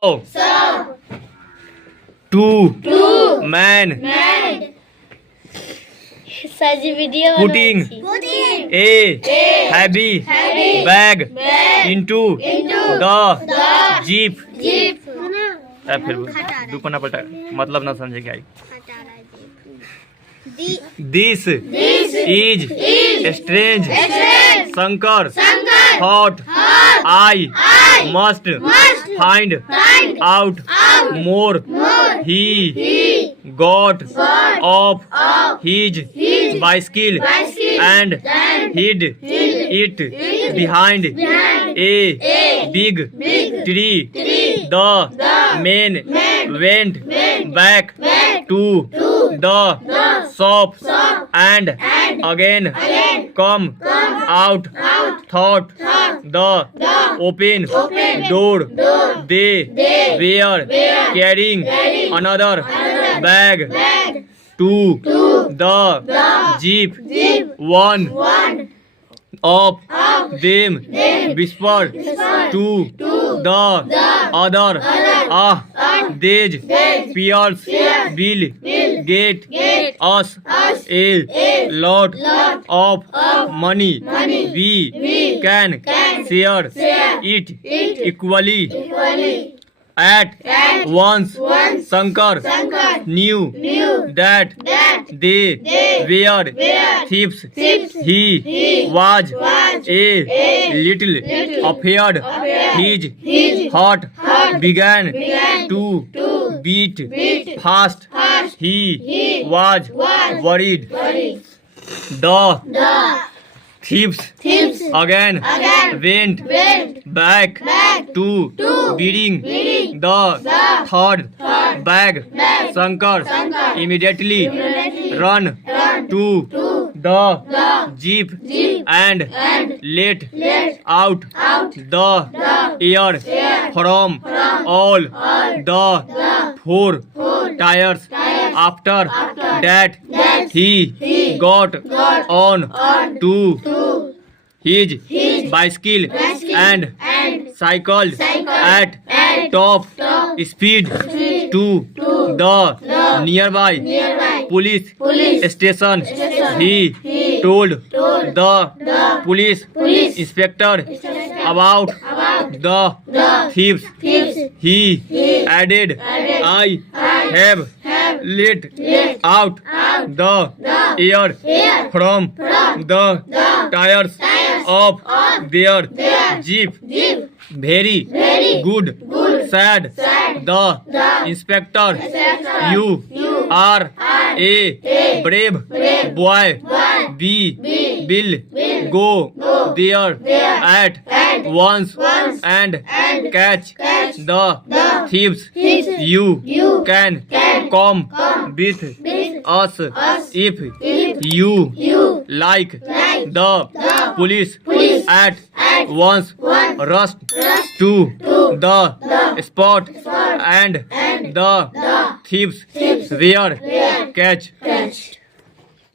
Oh. Two. Man. Putting a heavy bag into the jeep. फिर दुपन्ना पलटा मतलब ना समझे क्या। This is strange. Shankar thought I must find out more. He got off his bicycle and hid it behind a big tree. The man went back to the shop and again come out thought the open door. They were carrying another bag to the jeep. One of them whispered to the other, "Ah, these peers will get us a lot of money. We can share it equally." At once, Shankar knew that they were thieves. He was a little afraid. His heart began to beat fast. He was worried. The thieves again went back to beating the third bag. Shankar immediately ran to the jeep and let out the air from all the four tires. After that, he got on to his bicycle and cycled at top speed to the nearby police station. He told the police inspector about the thieves. He added, "I have let out the air from the tires of their jeep." Very good, said the inspector. "You are a brave boy. We will go there at once and catch the thieves. You can come with us if you like." The police at once rushed to the spot and the thieves were catched.